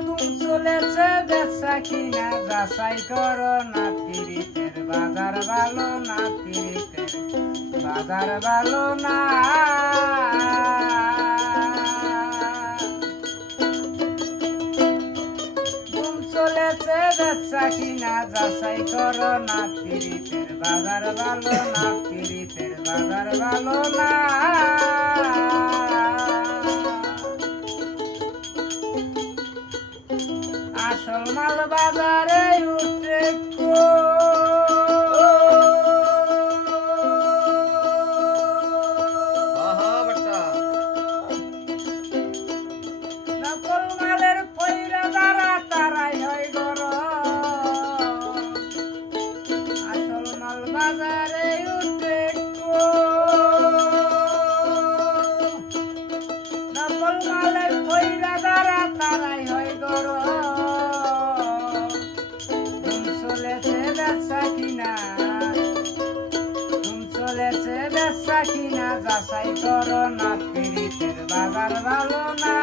দুম চলেছে বেচা কিনা যাচাই করো না পিরিতের বাজার ভালো না পিরিতের বাজার ভালো না দুম চলেছে বেচা কিনা যাচাই করো না পিরিতের বাজার ভালো না পিরিতের বাজার ভালো না আসল মাল বাজারে উঠে নকল মালের পয়রা দ্বারা তারাই হয় গরম আসল মাল বাজারে উঠে নকল মালের পয়রা দ্বারা তারাই হয় গরম বেচা কিনা যাচাই করো না পিরিতের বাজার ভালো না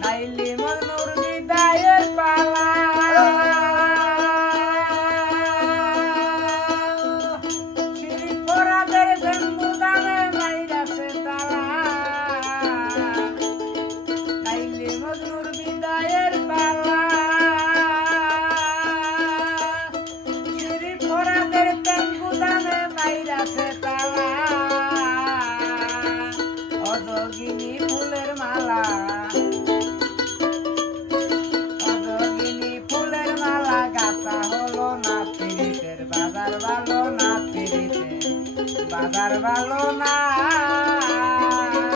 নাইলি মজনুর বিদায়ের পালা অযোগিনী ফুলের মালা অযোগিনী ফুলের মালা গাঁথা হলো না পিরিতের বাজার ভালো না পিরিতের বাজার ভালো না